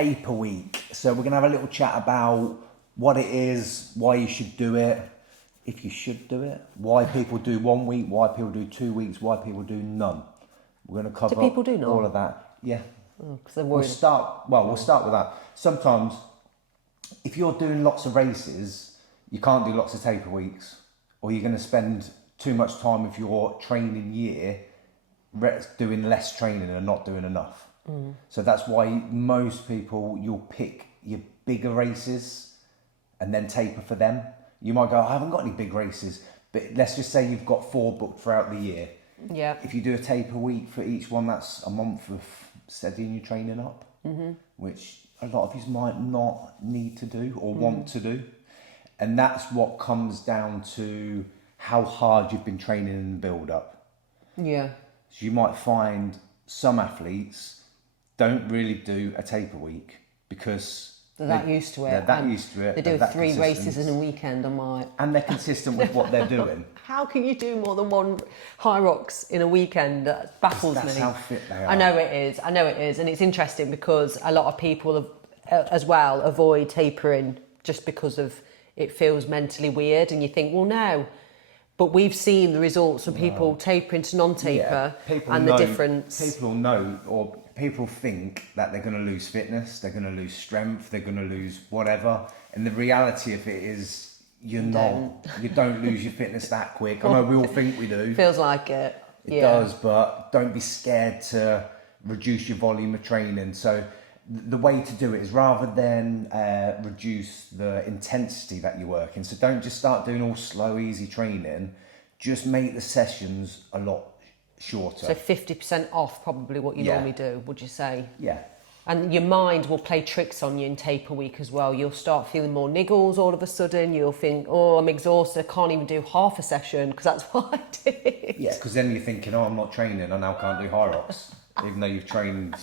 taper week. So we're going to have a little chat about what it is, why you should do it, if you should do it, why people do 1 week, why people do 2 weeks, why people do none. We're going to cover people do none? all of that. Yeah. Because they're We'll worried. start with that. Sometimes, if you're doing lots of races, you can't do lots of taper weeks, or you're going to spend too much time with your training year doing less training and not doing enough. So that's why most people, you'll pick your bigger races and then taper for them. You might go, I haven't got any big races, but let's just say you've got 4 booked throughout the year. Yeah. If you do a taper week for each one, that's a month of steadying your training up, which a lot of you might not need to do or want to do. And that's what comes down to how hard you've been training in the build-up. Yeah. So you might find some athletes don't really do a taper week because They're that used to it. They're that used to it. They do 3 races in a weekend. I'm like... And they're consistent with what they're doing. How can you do more than 1 Hyrox in a weekend? That baffles me. That's how fit they are. I know it is. And it's interesting because a lot of people as well avoid tapering just because of it feels mentally weird. And you think, well, no. But we've seen the results of people tapering to non-taper and the difference. People know, or people think that they're going to lose fitness, they're going to lose strength, they're going to lose whatever. And the reality of it is you're not. You don't lose your fitness that quick. I know we all think we do. Feels like it. It does, but don't be scared to reduce your volume of training. So the way to do it is rather than reduce the intensity that you're working. So don't just start doing all slow, easy training. Just make the sessions a lot shorter. So 50% off probably what you normally do, would you say? Yeah. And your mind will play tricks on you in taper week as well. You'll start feeling more niggles all of a sudden. You'll think, oh, I'm exhausted. I can't even do half a session because that's what I did. Yeah, because then you're thinking, oh, I'm not training. I now can't do Hyrox, even though you've trained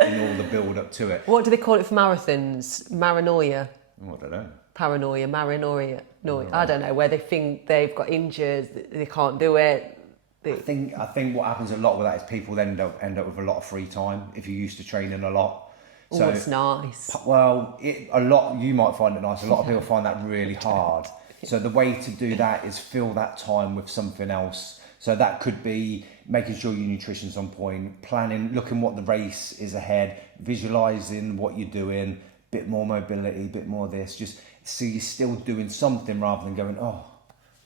in all the build up to it. What do they call it for marathons? Maranoia? Oh, I don't know. Paranoia, maranoia. No, I don't know, where they think they've got injured, they can't do it. I think what happens a lot with that is people then end up with a lot of free time if you're used to training a lot. So, it's nice. Well, you might find it nice. A lot of people find that really hard. So the way to do that is fill that time with something else. So that could be making sure your nutrition's on point, planning, looking what the race is ahead, visualising what you're doing, bit more mobility, bit more this, just so you're still doing something rather than going, oh,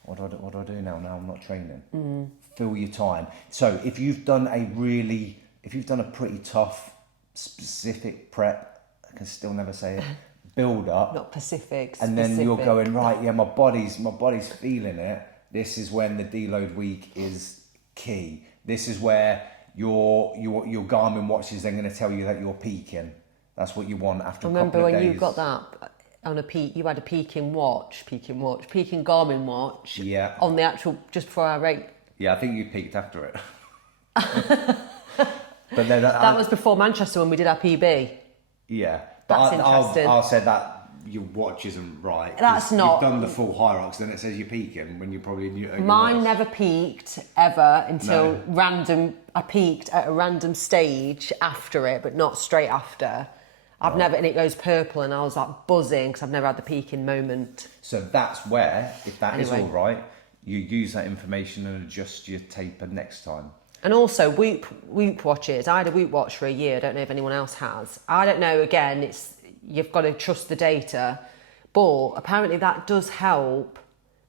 what do I do now? Now I'm not training. Fill your time. So if you've done a pretty tough, specific prep, I can still never say it, build up. Not Pacific. And then you're going, right, yeah, my body's feeling it. This is when the deload week is key. This is where your Garmin watch is then going to tell you that you're peaking. That's what you want after a couple of days. Remember when you got that on a peak, you had a peaking Garmin watch. Yeah. On the actual, just before our race. Yeah, I think you peaked after it. But then that was before Manchester when we did our PB. Yeah. That's interesting. I'll say that your watch isn't right. That's not. You've done the full Hyrox, then it says you're peaking when you're probably Mine never peaked ever until I peaked at a random stage after it, but not straight after. I've never, and it goes purple, and I was like buzzing because I've never had the peaking moment. So that's where, if that is all right, you use that information and adjust your taper next time. And also Whoop watches. I had a Whoop watch for a year. I don't know if anyone else has. I don't know. Again, you've got to trust the data, but apparently that does help,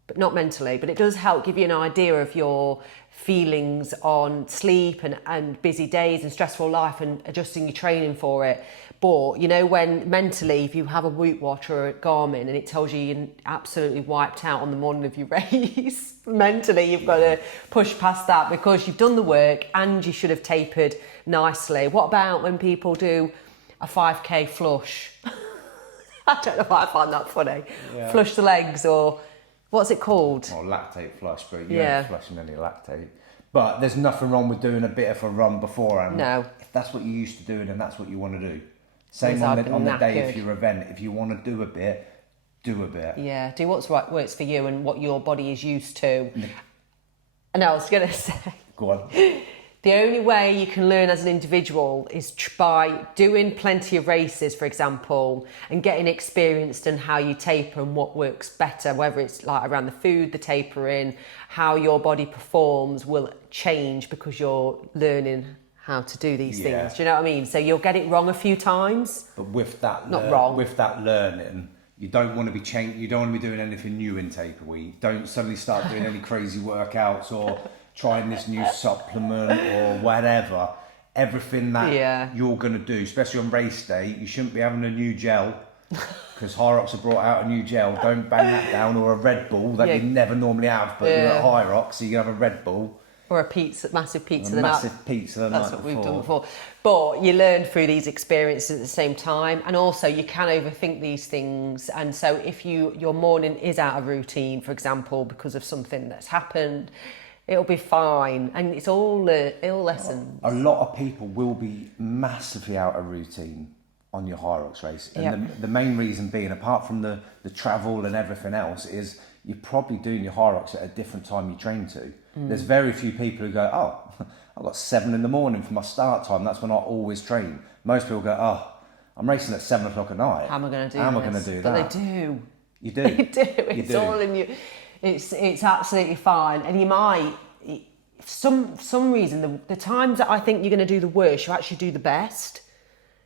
but not mentally. But it does help give you an idea of your feelings on sleep and busy days and stressful life and adjusting your training for it. But you know, when mentally, if you have a Whoop watch or a Garmin and it tells you you're absolutely wiped out on the morning of your race, mentally you've got to push past that because you've done the work and you should have tapered nicely. What about when people do a 5k flush? I don't know why I find that funny. Yeah. Flush the legs, or what's it called? Or lactate flush, but you ain't flushing any lactate. But there's nothing wrong with doing a bit of a run beforehand. No. If that's what you're used to doing and that's what you want to do. Same on the day of your event. If you want to do a bit, do a bit. Yeah, do what's right works for you and what your body is used to. And I was going to say... Go on. The only way you can learn as an individual is by doing plenty of races, for example, and getting experienced in how you taper and what works better, whether it's like around the food, the tapering, how your body performs will change because you're learning how to do these things. Do you know what I mean? So you'll get it wrong a few times. But with that, wrong. With that learning, you don't want to be You don't want to be doing anything new in taper week. Don't suddenly start doing any crazy workouts or trying this new supplement or whatever. Everything that you're going to do, especially on race day, you shouldn't be having a new gel because Hyrox have brought out a new gel. Don't bang that down, or a Red Bull that you never normally have, but you're at Hyrox, so you have a Red Bull. Or a massive pizza the night. That's what we've done before. But you learn through these experiences at the same time, and also you can overthink these things. And so if your morning is out of routine, for example, because of something that's happened, it'll be fine, and it's all lessons. A lot of people will be massively out of routine on your Hyrox race, and the main reason being, apart from the travel and everything else, is you're probably doing your Hyrox at a different time you train to. There's very few people who go, oh, I've got 7 a.m. for my start time, that's when I always train. Most people go, oh, I'm racing at 7 o'clock at night. How am I going to do How am I going to do that? But they do. You do. They do. It's all in you. It's absolutely fine. And you might, for some reason, the times that I think you're going to do the worst, you actually do the best.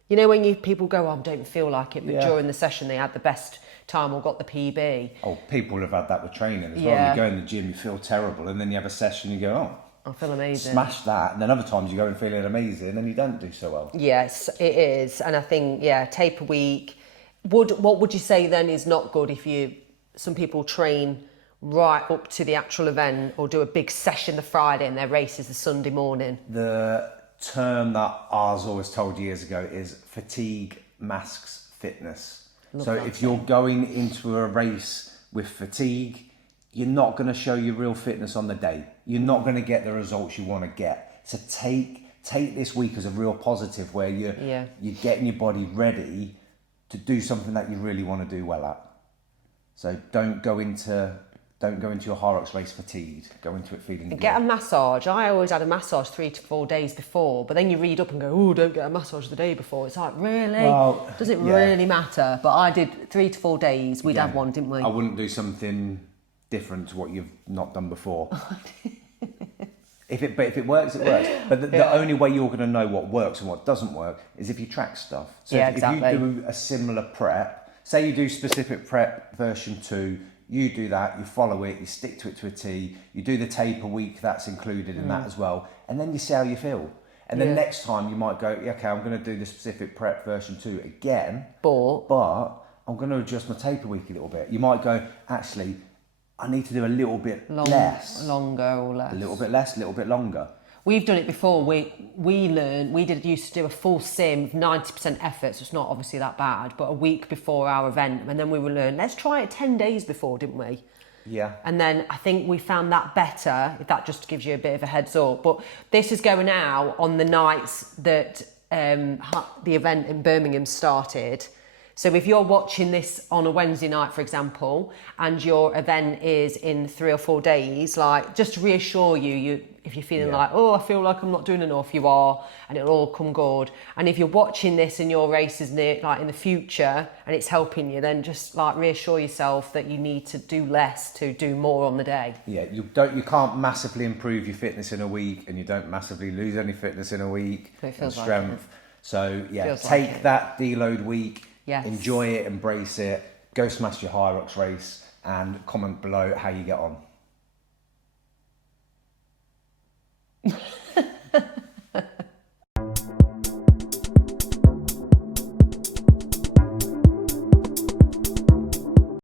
You know, when people go, oh, I don't feel like it, but during the session they had the best time or got the PB. Oh, people have had that with training as well. You go in the gym, you feel terrible, and then you have a session, you go, oh, I feel amazing. Smash that. And then other times you go and feeling amazing and you don't do so well. Yes, it is. And I think, taper week. What would you say then is not good if some people train right up to the actual event or do a big session the Friday and their race is the Sunday morning? The term that I was always told years ago is fatigue masks fitness. So if you're going into a race with fatigue, you're not going to show your real fitness on the day. You're not going to get the results you want to get. So take this week as a real positive, where you're getting your body ready to do something that you really want to do well at. So don't go into your Hyrox race fatigued. Go into it feeling good. Get a massage. I always had a massage 3 to 4 days before, but then you read up and go, oh, don't get a massage the day before. It's like, really? Well, does it really matter? But I did 3 to 4 days. We'd have one, didn't we? I wouldn't do something different to what you've not done before. If it works, it works. But the only way you're going to know what works and what doesn't work is if you track stuff. So if you do a similar prep, say you do specific prep version 2, you do that, you follow it, you stick to it to a T, you do the taper week that's included in that as well, and then you see how you feel. And then next time you might go, okay, I'm going to do the specific prep version 2 again, but I'm going to adjust my taper week a little bit. You might go, actually, I need to do a little bit less. Longer or less. A little bit less, a little bit longer. We've done it before. We used to do a full sim, 90% effort, so it's not obviously that bad, but a week before our event, and then we would learn, let's try it 10 days before, didn't we? Yeah. And then I think we found that better, if that just gives you a bit of a heads up. But this is going out on the nights that the event in Birmingham started. So if you're watching this on a Wednesday night, for example, and your event is in 3 or 4 days, like, just to reassure you, if you're feeling like, oh, I feel like I'm not doing enough, you are, and it'll all come good. And if you're watching this and your race is in the future and it's helping you, then just like reassure yourself that you need to do less to do more on the day. Yeah, you can't massively improve your fitness in a week, and you don't massively lose any fitness in a week and strength. So take that deload week, enjoy it, embrace it, go smash your Hyrox race, and comment below how you get on.